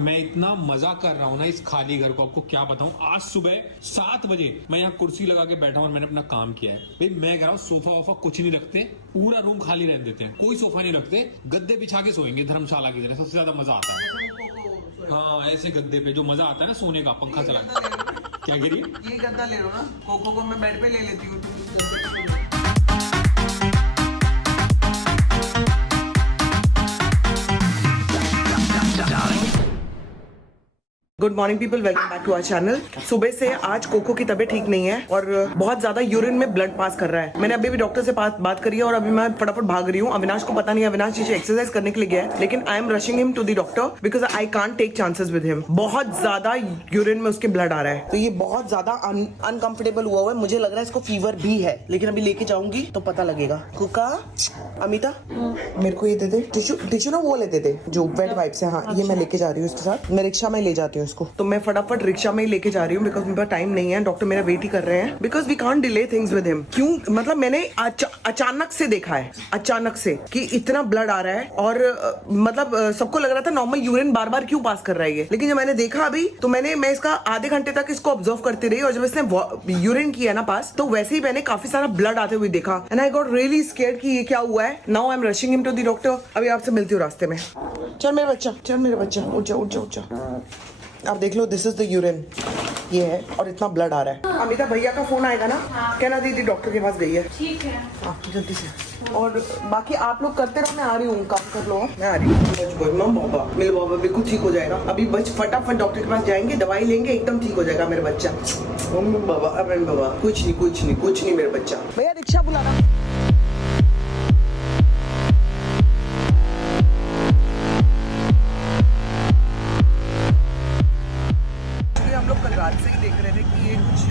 मैं इतना मजा कर रहा हूँ ना इस खाली घर को, आपको क्या बताऊँ। आज सुबह 7 बजे मैं यहाँ कुर्सी लगा के बैठा हूँ और मैंने अपना काम किया है। भाई मैं कह रहा हूँ सोफा वोफा कुछ नहीं रखते, पूरा रूम खाली रहने देते हैं, कोई सोफा नहीं रखते, गद्दे बिछा के सोएंगे धर्मशाला की तरह, सबसे ज्यादा मजा आता है। हाँ ऐसे गद्दे पे जो मजा आता है ना सोने का, पंखा चला क्या गिरी, ये गद्दा ले लो ना, कोको को मैं बेड पे ले लेती हूँ। Good morning people, welcome back to our channel. सुबह से आज कोको की तबीयत ठीक नहीं है और बहुत ज्यादा यूरिन में ब्लड पास कर रहा है। मैंने अभी भी डॉक्टर से बात करी है और अभी मैं फटाफट भाग रही हूँ। अविनाश को पता नहीं, अविनाश नीचे एक्सरसाइज करने के लिए गया है, लेकिन I am rushing him to the doctor because I can't take chances with him. बहुत ज्यादा यूरिन में उसके ब्लड आ रहा है, तो ये बहुत ज्यादा अनकंफर्टेबल हुआ है। मुझे लग रहा है इसको फीवर भी है, लेकिन अभी लेके जाऊंगी तो पता लगेगा। कुका, अमिता मेरे को ये दे दे टिश्यू ना, वो लेते थे जो वेट वाइप्स है। हाँ ये मैं लेके जा रही हूँ इसके साथ, मैं रिक्शा में ले जाती हूँ इसको। तो मैं फटाफट रिक्शा में ही लेके जा रही हूँ बिकॉज मेरे पास टाइम नहीं है। डॉक्टर मेरा वेट ही कर रहे हैं because we can't delay things with him. क्यों, मतलब मैंने अचानक से देखा है, अचानक से कि इतना ब्लड आ रहा है और मतलब सबको लग रहा था नॉर्मल यूरिन बार बार क्यों पास कर रहा है ये, लेकिन जब मैंने देखा अभी तो मैं इसका आधे घंटे तक इसको ऑब्जर्व करती रही और जब इसने यूरिन किया ना पास, तो वैसे ही मैंने काफी सारा ब्लड आते हुए देखा and I got really scared कि ये क्या हुआ है। Now I am rushing him to the doctor. अभी आपसे मिलती हूँ रास्ते में। चल मेरा बच्चा, चल मेरा बच्चा, उठ जा उठ जा उठ जा। आप देख लो, दिस इज द यूरिन, ये है और इतना ब्लड आ रहा है। अमिता भैया का फोन आएगा ना, कहना दीदी डॉक्टर के पास गई है। ठीक है, हाँ जल्दी से। और बाकी आप लोग करते रहो, मैं आ रही हूँ, काम कर लो। मैं आ रही हूँ। बाबा मेरे बाबा बिल्कुल ठीक हो जाएगा। अभी बस फटाफट डॉक्टर के पास जाएंगे, दवाई लेंगे, एकदम ठीक हो जाएगा मेरा बच्चा। बाबा अमन बाबा, कुछ नहीं कुछ नहीं कुछ नहीं मेरा बच्चा। भैया रिक्शा बुलाना। कल रात से ही देख रहे थे कि ये कुछ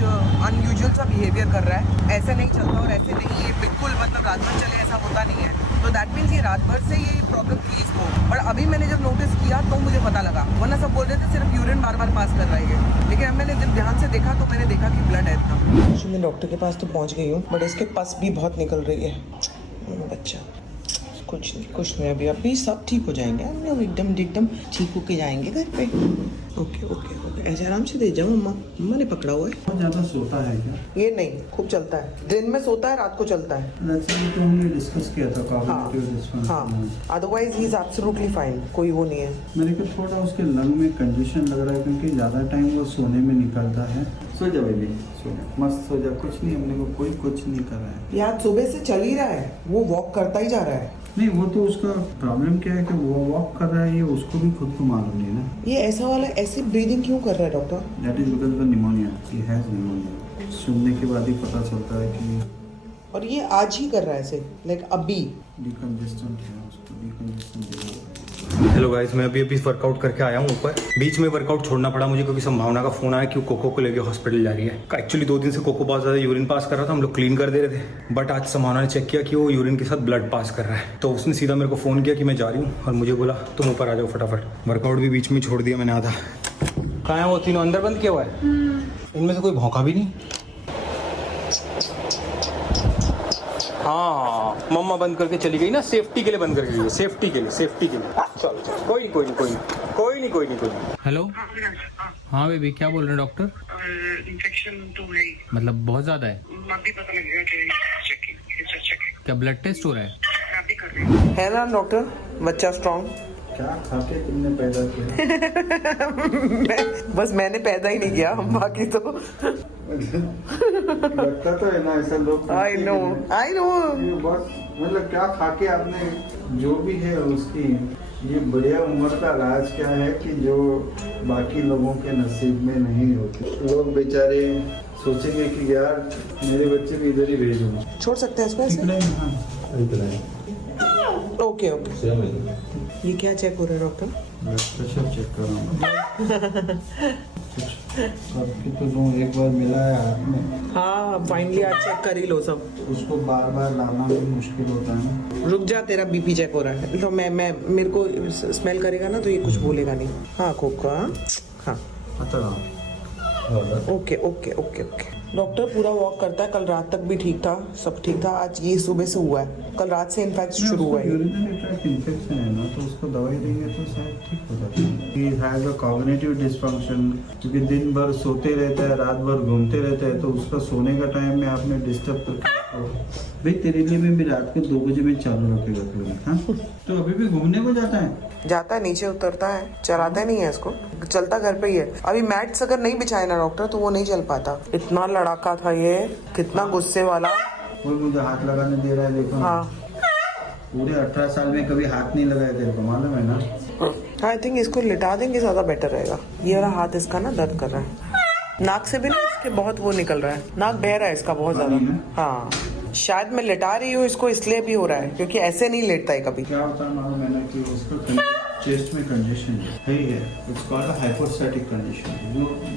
अनयूजुअल सा बिहेवियर कर रहा है, ऐसे नहीं चलता और ऐसे नहीं, ये बिल्कुल मतलब रात भर चले ऐसा होता नहीं है। तो दैट मीन्स ये रात भर से ये प्रॉब्लम थी इसको, और अभी मैंने जब नोटिस किया तो मुझे पता लगा, वरना सब बोल रहे थे सिर्फ यूरिन बार बार पास कर रहा है, लेकिन अब मैंने जब ध्यान से देखा तो मैंने देखा कि ब्लड है इतना। मैं डॉक्टर के पास तो पहुँच गई हूँ, बट इसके पस भी बहुत निकल रही है। बच्चा कुछ नहीं अभी सब ठीक हो जाएंगे, हम लोग एकदम ठीक होके जाएंगे घर पे। ओके ओके ओके, ऐसे आराम से दे जाओ। मम्मा ने पकड़ा हुआ है। बहुत ज्यादा सोता है क्या? ये नहीं, खूब चलता है, दिन में सोता है, रात को चलता है। तो हमने डिस्कस किया था काफी। हाँ, otherwise he is absolutely fine, कोई वो नहीं है। मेरे को थोड़ा उसके लंग में कंजेशन लग रहा है क्योंकि ज्यादा टाइम वो सोने में निकलता है। सो जा बेबी, सो जा, मस्त सो जा, कुछ नहीं, हमने को कोई कुछ नहीं कर रहा है यार। सुबह से चल ही रहा है, वो वॉक करता ही जा रहा है। नहीं, वो तो उसका प्रॉब्लम क्या है कि वो वॉक कर रहा है, ये उसको भी खुद को मालूम नहीं ना। ये ऐसा वाला ऐसी ब्रीदिंग क्यों कर रहा है doctor? That is because of pneumonia, he has pneumonia. सुनने के बाद ही पता चलता है कि, और ये आज ही कर रहा है ऐसे, लाइक अभी डिकंजेस्टेंट है, उसको डिकंजेस्टेंट। हेलो गाइस, मैं अभी वर्कआउट करके आया हूँ ऊपर। बीच में वर्कआउट छोड़ना पड़ा मुझे क्योंकि संभावना का फोन आया कि कोको को लेके हॉस्पिटल जा रही है। एक्चुअली 2 दिन से कोको बहुत ज्यादा यूरिन पास कर रहा था, हम लोग क्लीन कर दे रहे थे, बट आज संभावना ने चेक किया कि वो यूरिन के साथ ब्लड पास कर रहा है, तो उसने सीधा मेरे को फोन किया कि मैं जा रही हूँ और मुझे बोला तुम ऊपर आ जाओ फटाफट। वर्कआउट भी बीच में छोड़ दिया मैंने आधा। कहाँ है वो तीनों? अंदर बंद किया हुआ है, इनमें से कोई भौंका भी नहीं। हाँ, मम्मा बंद करके चली गई ना, सेफ्टी के लिए बंद करके गई, सेफ्टी के लिए चलो कोई नहीं। हेलो, हाँ बेबी, क्या बोल रहे हैं डॉक्टर? इन्फेक्शन तो है ही, मतलब बहुत ज्यादा है? अभी पता लगेगा कि चेकिंग। क्या ब्लड टेस्ट हो रहा है? अभी कर रही हूँ। है ना डॉक्टर, बच्चा स्ट्रॉन्ग। क्या खा के तुमने पैदा किया? बस मैंने पैदा ही नहीं किया, बाकी तो लगता तो है ना ऐसा लोग। आई नो ये बस मतलब क्या खा के आपने, जो भी है उसकी ये बढ़िया उम्र का राज क्या है कि जो बाकी लोगों के नसीब में नहीं होते। लोग बेचारे सोचेंगे कि यार मेरे बच्चे भी इधर ही भेजूंगा। छोड़ सकते हैं इसको ऐसे? ओके ये क्या चेक हो रहा है डॉक्टर? प्रेशर चेक कर रहा हूँ। तो एक बार मिला है हाथ में। हाँ फाइनली आज चेक कर ही लो सब। उसको बार बार लाना भी मुश्किल होता है ना। रुक जा, तेरा बीपी चेक हो रहा है तो मैं मेरे को स्मेल करेगा ना तो ये कुछ बोलेगा नहीं। हाँ खोखा, हाँ पता further. Okay okay okay okay. Doctor पूरा वॉक करता है, कल रात तक भी ठीक था, सब ठीक था, आज ये सुबह से हुआ है, कल रात से इनफैक्ट शुरू हुआ है। यूरिनरी ट्रैक्ट इन्फेक्शन है ना, तो उसको दवाई देंगे तो शायद ठीक हो जाता है। He has a cognitive dysfunction, क्योंकि दिन भर सोते रहता है, रात भर घूमते रहता है, तो उसका सोने का टाइम में आपने डिस्टर्ब करके भाई तेरे लिए मैं भी रात को 2 बजे में चालू रखेगा क्लिनिक। हाँ, तो अभी भी घूमने को जाता है? जाता है, नीचे उतरता है, चलाता नहीं है इसको, चलता घर पे ही है। अभी मैट्स अगर नहीं बिछाए ना डॉक्टर तो वो नहीं चल पाता। इतना लड़ाका था ये, कितना गुस्से वाला। कोई मुझे हाथ लगाने दे रहा है, देखो। हाँ, पूरे 18 साल में कभी हाथ नहीं लगाया तेरे को, मालूम है ना? आई थिंक इसको लिटा देंगे, ज्यादा बेटर रहेगा। ये वाला हाथ इसका ना दर्द कर रहा है, नाक से भी ना इसके बहुत वो निकल रहा है, नाक बह रहा है इसका बहुत ज्यादा। हाँ, शायद मैं लिटा रही हूँ इसको इसलिए भी हो रहा है, क्योंकि ऐसे नहीं लेटता है कभी। क्या होता है मालूम है ना कि उसका चेस्ट में कंजेशन है, it's called a hypostatic condition.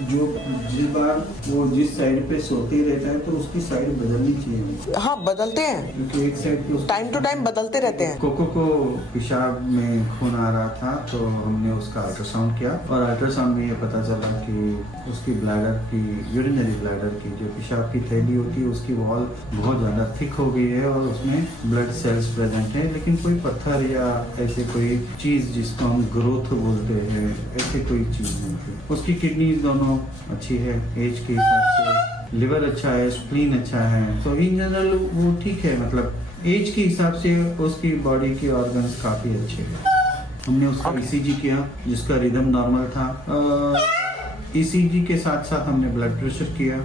जो जिस बार वो जिस साइड पे सोते रहता है तो उसकी साइड बदलनी चाहिए। हाँ, बदलते हैं, क्योंकि एक साइड पे टाइम टू टाइम बदलते रहते हैं। कोको को पेशाब में खून आ रहा था, तो हमने उसका अल्ट्रासाउंड किया और अल्ट्रासाउंड में ये पता चला कि उसकी ब्लैडर की, यूरिनरी ब्लैडर की जो पेशाब की थैली होती है, उसकी वॉल बहुत ज़्यादा थिक हो गई है और उसमें ब्लड सेल्स प्रेजेंट है, लेकिन कोई पत्थर या ऐसे कोई चीज़ जिसको हम ग्रोथ बोलते हैं, ऐसे कोई चीज़ नहीं थी। उसकी किडनीज दोनों अच्छी है, एज के हिसाब से लिवर अच्छा है, स्प्लीन अच्छा है, तो इन जनरल वो ठीक है। मतलब एज के हिसाब से उसकी बॉडी की ऑर्गन्स काफ़ी अच्छे हैं। हमने उसका ईसीजी किया जिसका रिदम नॉर्मल था। ईसीजी के साथ साथ हमने ब्लड प्रेशर किया।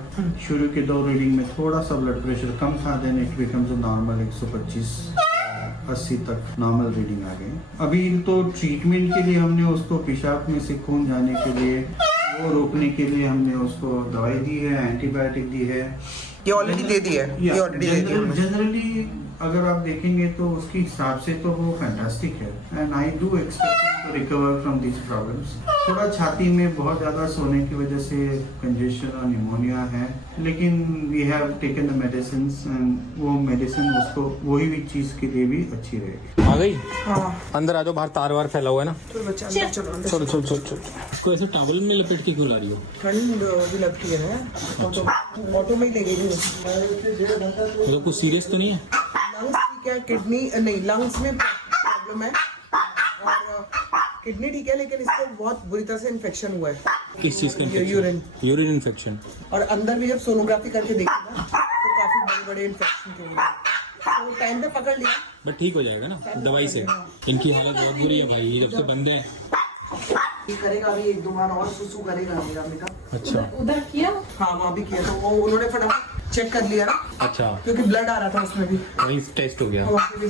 शुरू के 2 रीडिंग में थोड़ा सा ब्लड प्रेशर कम था, देन इट बिकम्स नॉर्मल 125/80 तक नॉर्मल रीडिंग आ गई। अभी तो ट्रीटमेंट के लिए हमने उसको पेशाब में से खून जाने के लिए, वो रोकने के लिए हमने उसको दवाई दी है, एंटीबायोटिक दी है। ये ऑलरेडी दे दी है, ये ऑलरेडी दे दी है। जनरली अगर आप देखेंगे तो उसके हिसाब से तो वो फैंटास्टिक है and I do expect to recover from these problems. थोड़ा छाती में बहुत ज़्यादा सोने की वजह से कंजेशन और निमोनिया है, लेकिन we have taken the medicines and वो मेडिसिन उसको वही भी चीज़ के लिए भी अच्छी रहेगी। आ गई? हाँ, अंदर आ जाओ, बाहर तार वार फैला हुआ है ना। तो बच्चा अंदर चलो, अंदर चलो चलो चलो चलो। इसको ऐसे टॉवल में लपेट के क्यों ला रही हो? ठंड भी लगती है ना, ऑटो में ही ले गई। मतलब कुछ सीरियस तो नहीं है? लंग्स ठीक है, किडनी नहीं, लंग्स में प्रॉब्लम है और किडनी ठीक है, लेकिन इसको बहुत बुरी तरह से इन्फेक्शन हुआ है। किस चीज का? यूरिन। Urine infection. और अंदर भी जब सोनोग्राफी करके देखी ना तो काफी बड़े बड़े इन्फेक्शन थे, तो टाइम पे पकड़ लिया। बट ठीक हो जाएगा ना दवाई से। इनकी हालत बहुत बुरी है भाई, जब से बंदे हैं। ये करेगा अभी 1-2 बार और सुसु करेगा मेरा बेटा। अच्छा, उधर किया? हाँ, वहाँ भी किया, तो वो उन्होंने फटाफट चेक कर लिया ना, अच्छा, क्योंकि ब्लड आ रहा था उसमें भी। वही टेस्ट हो गया। वहाँ पे भी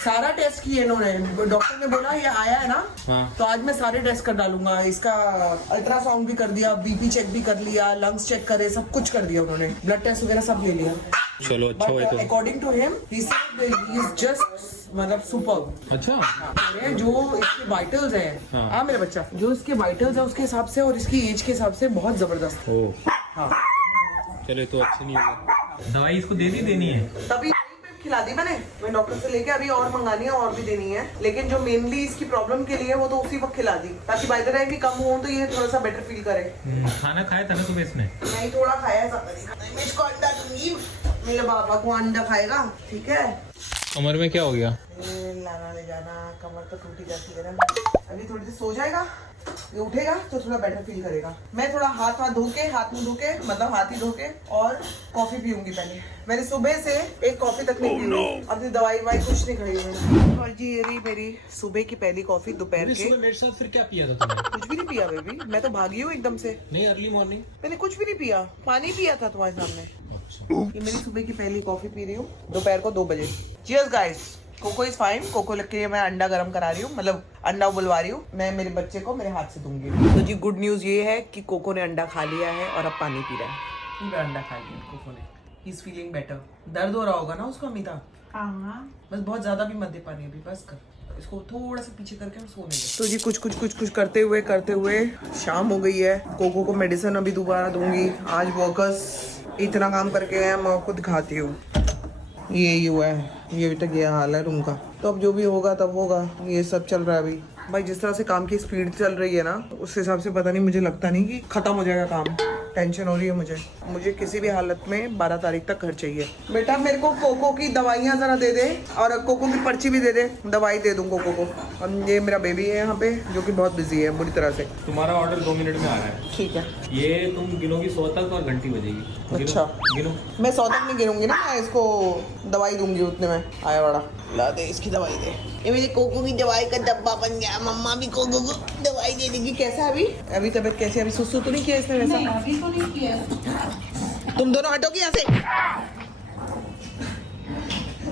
सारा टेस्ट किए इन्होंने। डॉक्टर ने बोला ये आया है ना, हाँ। तो आज मैं सारे टेस्ट कर डालूंगा। इसका अल्ट्रासाउंड भी कर दिया, बीपी चेक भी कर लिया, लंग्स चेक करे, सब कुछ कर दिया उन्होंने, ब्लड टेस्ट वगैरह सब ले लिया। चलो अच्छा हुआ तो। According to him he is just मतलब सुपर्ब। अच्छा, जो इसके वाइटल्स है, हाँ। हाँ मेरा बच्चा, जो इसके वाइटल्स है उसके हिसाब से और इसकी एज के हिसाब से बहुत जबरदस्त है। ओ हाँ, चलो तो अच्छी नहीं होगा। दवाई इसको देनी है। तभी यहीं पे खिला दी मैं डॉक्टर से लेके, अभी और मंगानी है और भी देनी है, लेकिन जो मेनली इसकी प्रॉब्लम के लिए वो तो उसी वक्त खिला दी, ताकि बाय द टाइम भी कम हो तो ये थोड़ा सा बेटर फील करे। खाना खाया था ना सुबह इसने? नहीं, थोड़ा खाया, ज्यादा नहीं खाना। मैं इसको अंडा दूंगी, मेरे पापा को अंडा खाएगा, ठीक है। कमर में क्या हो गया? लाना ले जाना, कमर तो टूटी जाती है ना। अभी थोड़ी देर सो जाएगा, ये उठेगा तो थोड़ा बेटर फील करेगा। मैं थोड़ा हाथ मुंह धो के मतलब हाथ ही धो के और कॉफी पीऊंगी पहले। मैंने सुबह से एक कॉफी तक नहीं पी हुई, अपनी दवाई कुछ नहीं खाई मैंने। और जी ये रही मेरी सुबह की पहली कॉफी दोपहर के। मेरे साथ फिर क्या पिया था तुमने? कुछ भी नहीं पिया बेबी, मैं तो भागी हूँ एकदम से। नहीं, अर्ली मॉर्निंग मैंने कुछ भी नहीं पिया, पानी पिया था तुम्हारे सामने। ये मेरी सुबह की पहली कॉफी पी रही हूँ दोपहर को 2 बजे। Cheers guys. Coco is fine. Coco लग के मैं अंडा गर्म करा रही हूँ, मतलब अंडा उबलवा रही हूँ। मैं मेरे बच्चे को मेरे हाथ से दूंगी। तो जी गुड न्यूज ये है कि कोको ने अंडा खा लिया है और अब पानी पी रहा है। पूरा अंडा खा लिया कोको ने। He is feeling better. दर्द हो रहा होगा ना उसको अमिता? हाँ, बस बहुत ज्यादा भी मत दे पानी अभी, बस कर। इसको थोड़ा सा पीछे करके हम सोने दे। तो जी कुछ करते हुए शाम हो गई है। कोको को मेडिसिन अभी दोबारा दूंगी। आज वर्कर्स इतना काम करके गए, मैं खुद खाती हूँ। ये हुआ है, ये अभी तक ये हाल है रूम का। तो अब जो भी होगा तब होगा, ये सब चल रहा है अभी। भाई जिस तरह से काम की स्पीड चल रही है ना, उस हिसाब से पता नहीं, मुझे लगता नहीं कि खत्म हो जाएगा काम। टेंशन हो रही है मुझे किसी भी हालत में 12 तारीख तक घर चाहिए। बेटा मेरे को कोको की दवाइयाँ जरा दे दे और कोको की पर्ची भी दे दे, दवाई दे दूँ कोको को। ये मेरा बेबी है यहाँ पे जो कि बहुत बिजी है बुरी तरह से। तुम्हारा ऑर्डर 2 मिनट में आ रहा है। ठीक है, ये तुम गिनोगी 100 तक और घंटी बजेगी। अच्छा गिनो। मैं 100 तक नहीं गिरूंगी ना, मैं इसको दवाई दूंगी उतने में। आया बड़ा, ला दे इसकी दवाई दे। ये मेरी कोको की दवाई का डब्बा बन गया। मम्मा भी कोको को दवाई दे देगी। कैसा है अभी तबीयत कैसी है? अभी सुसु तो नहीं किया इसने वैसा? नहीं, अभी तो नहीं किया। तुम दोनों हटोगे यहाँ से।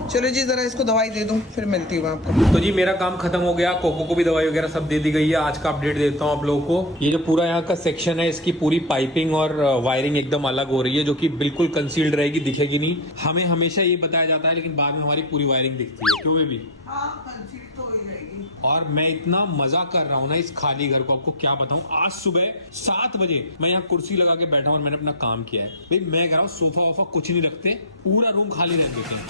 चलो जी जरा इसको दवाई दे दूं, फिर मिलती हूँ आपको। तो जी मेरा काम खत्म हो गया, कोको को भी दवाई वगैरह सब दे दी गई है। आज का अपडेट देता हूँ आप लोगों को। ये जो पूरा यहाँ का सेक्शन है, इसकी पूरी पाइपिंग और वायरिंग एकदम अलग हो रही है, जो कि बिल्कुल कंसील्ड रहेगी, दिखेगी नहीं। हमें हमेशा ये बताया जाता है, लेकिन बाद में हमारी पूरी वायरिंग दिखती है। क्यों बेबी? और मैं इतना मजा कर रहा हूँ ना इस खाली घर को, आपको क्या बताऊं। आज सुबह 7 बजे मैं यहाँ कुर्सी लगा के बैठा हूँ और मैंने अपना काम किया है। भाई मैं कह रहा हूँ सोफा वोफा कुछ नहीं रखते, पूरा रूम खाली रहने देते हैं।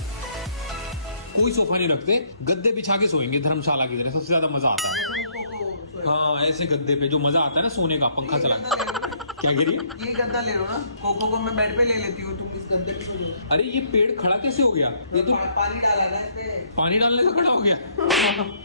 कोई सोफा नहीं रखते, गद्दे बिछा के सोएंगे धर्मशाला की तरह, सबसे ज्यादा मजा आता है। हाँ ऐसे गद्दे पे जो मजा आता है ना सोने का, पंखा चला के। क्या गिरी? ये गद्दा ले लो ना, कोको को मैं बेड पे ले लेती हूँ, तुम इस गद्दे पे सो लो। अरे ये पेड़ खड़ा कैसे हो गया? ये तो पानी डाला ना इस पे। पानी डालने का खड़ा हो गया।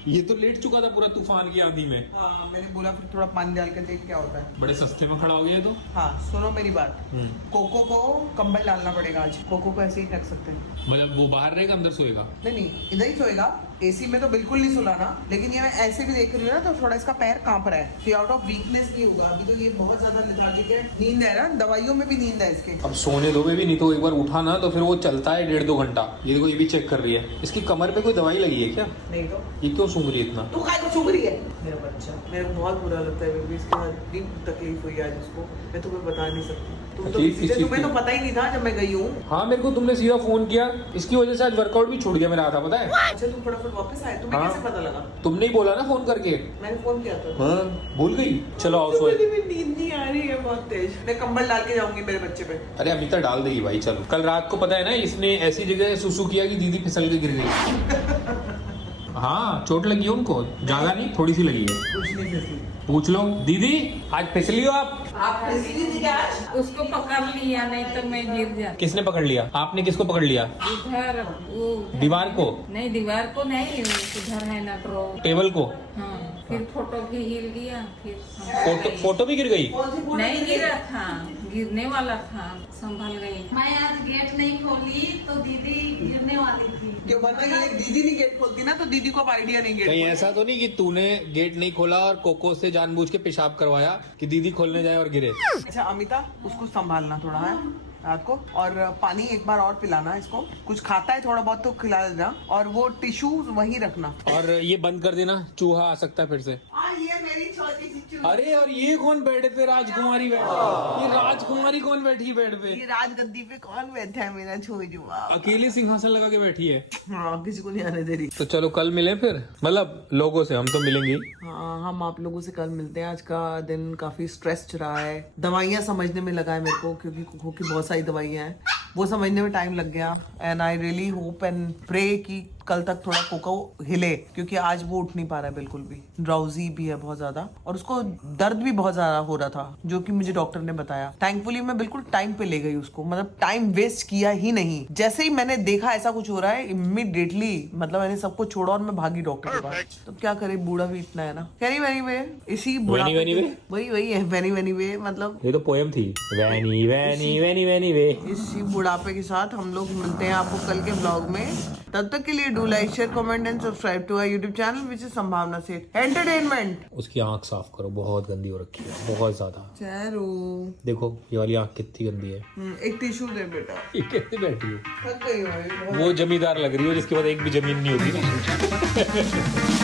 ये तो लेट चुका था पूरा तूफान की आंधी में। हाँ मैंने बोला फिर थोड़ा पानी डाल कर देख क्या होता है। बड़े सस्ते में खड़ा हो गया ये तो। हाँ सुनो मेरी बात, कोको को कंबल डालना पड़ेगा आज। कोको को ऐसे ही रख सकते हैं। मतलब वो बाहर रहेगा अंदर सोएगा? नहीं इधर ही सोएगा। एसी में तो बिल्कुल नहीं सुलाना, लेकिन ये मैं ऐसे भी देख रही हूँ ना तो थोड़ा इसका पैर कांप रहा है। तो आउट ऑफ वीकनेस नहीं होगा अभी, तो ये बहुत ज्यादा लेथार्जिक है। नींद है ना, दवाइयों में भी नींद है इसके। अब सोने दो बेबी, नहीं तो एक बार उठा ना तो फिर वो चलता है 1.5-2 घंटा। ये देखो ये भी चेक कर रही है। इसकी कमर पे कोई दवाई लगी है क्या? नहीं तो ये क्यों सूंघ रही है इतना? तू काय को सूंघ रही है? मेरा बच्चा, मेरे को बहुत बुरा लगता है बेबी, इसके साथ भी तकलीफ हुई आज इसको, मैं तुम्हें बता नहीं सकती। तुम तो तकलीफ किस चीज़ तुम्हें की? तो पता ही नहीं था जब मैं गई हूँ। हाँ मेरे को तुमने सीधा फोन किया, इसकी वजह से आज वर्कआउट भी छूट गया मेरा आधा, पता है? अच्छा तुम फटाफट वापस आए, तुम्हें हाँ। कैसे पता लगा? तुमने ही बोला ना फोन करके। मैंने फोन किया था। हाँ भूल गई। चलो आओ तो सोए। मेरी भी नींद नहीं आ रही है बहुत तेज। मैं कंबल डाल के जाऊंगी मेरे बच्चे पे। अरे अमिता डाल देगी भाई। चलो कल रात को पता है ना, इसने ऐसी जगह सुसु किया कि दीदी फिसल के गिर गई। हाँ चोट लगी है उनको, ज्यादा नहीं थोड़ी सी लगी है। कुछ नहीं फिसली। पूछ लो दीदी आज फिसली हो आप? आप फिसली थी क्या आज? उसको पकड़ लिया, नहीं तो मैं गिर जाती। किसने पकड़ लिया? आपने किसको पकड़ लिया? इधर वो दीवार को? नहीं, दीवार को नहीं, इधर है ना ड्रॉ। टेबल को? हाँ फिर फोटो भी हिल गया, फिर फोटो भी गिर गई? नहीं गिरा था, गिरने वाला था, संभल गई। मैं आज गेट नहीं खोली तो दीदी गिरने वाली थी। क्यों बता, ये दीदी नहीं गेट खोलती ना तो दीदी को अब आइडिया नहीं गेट। कहीं ऐसा तो नहीं कि तूने गेट नहीं खोला और कोको से जानबूझ के पेशाब करवाया कि दीदी खोलने जाए और गिरे? अच्छा अमिता उसको संभालना थोड़ा है रात को, और पानी एक बार और पिलाना इसको। कुछ खाता है थोड़ा बहुत तो खिला देना, और वो टिश्यू वहीं रखना। और ये बंद कर देना, चूहा आ सकता है फिर से। ये मेरी छोटी सी चूही। अरे और ये कौन बेड पे राजकुमारी बैठी? ये राजकुमारी कौन बैठी है बेड पे? ये राजगद्दी पे कौन बैठा है? मेरा छोई जुआ अकेले सिंहासन लगा के बैठी है। हाँ किसी को नहीं आने दे रही। तो चलो कल मिले फिर, मतलब लोगों से हम तो मिलेंगे। हाँ हम आप लोगों से कल मिलते हैं। आज का दिन काफी स्ट्रेस्ड रहा है। दवाइयाँ समझने में लगा है मेरे को, क्योंकि कोको की बहुत सारी दवाइयाँ हैं, वो समझने में टाइम लग गया। And I really hope and pray कि कल तक थोड़ा कोको हिले, क्योंकि आज वो उठ नहीं पा रहा है बिल्कुल भी। ड्राउजी भी है बहुत ज्यादा, और उसको दर्द भी बहुत ज्यादा हो रहा था, जो कि मुझे डॉक्टर ने बताया। थैंकफुली मैं बिल्कुल टाइम पे ले गई उसको, मतलब टाइम वेस्ट किया ही नहीं। जैसे ही मैंने देखा ऐसा कुछ हो रहा है, इमीडिएटली मतलब मैंने सबको छोड़ा और मैं भागी डॉक्टर के पास। तो क्या करे, बूढ़ा भी इतना है ना। वेनी वेनी वे, इसी वही है वेनी वेनी वे, मतलब ये तो पोएम थी। वैनी वैनी वैनी वैनी वे। इसी बुढ़ापे के साथ हम लोग मिलते हैं आपको कल के ब्लॉग में। तब तक के लिए do like share comment and subscribe to our YouTube channel which is Sambhavna Seth entertainment. उसकी आंख साफ करो, बहुत गंदी हो रखी है, बहुत ज्यादा। चलो देखो ये वाली आंख कितनी गंदी है। एक टिश्यू दे बेटा। ये कैसे बैठी है? थक गई हो वो जमींदार लग रही हो जिसके बाद एक भी जमीन नहीं होती ना।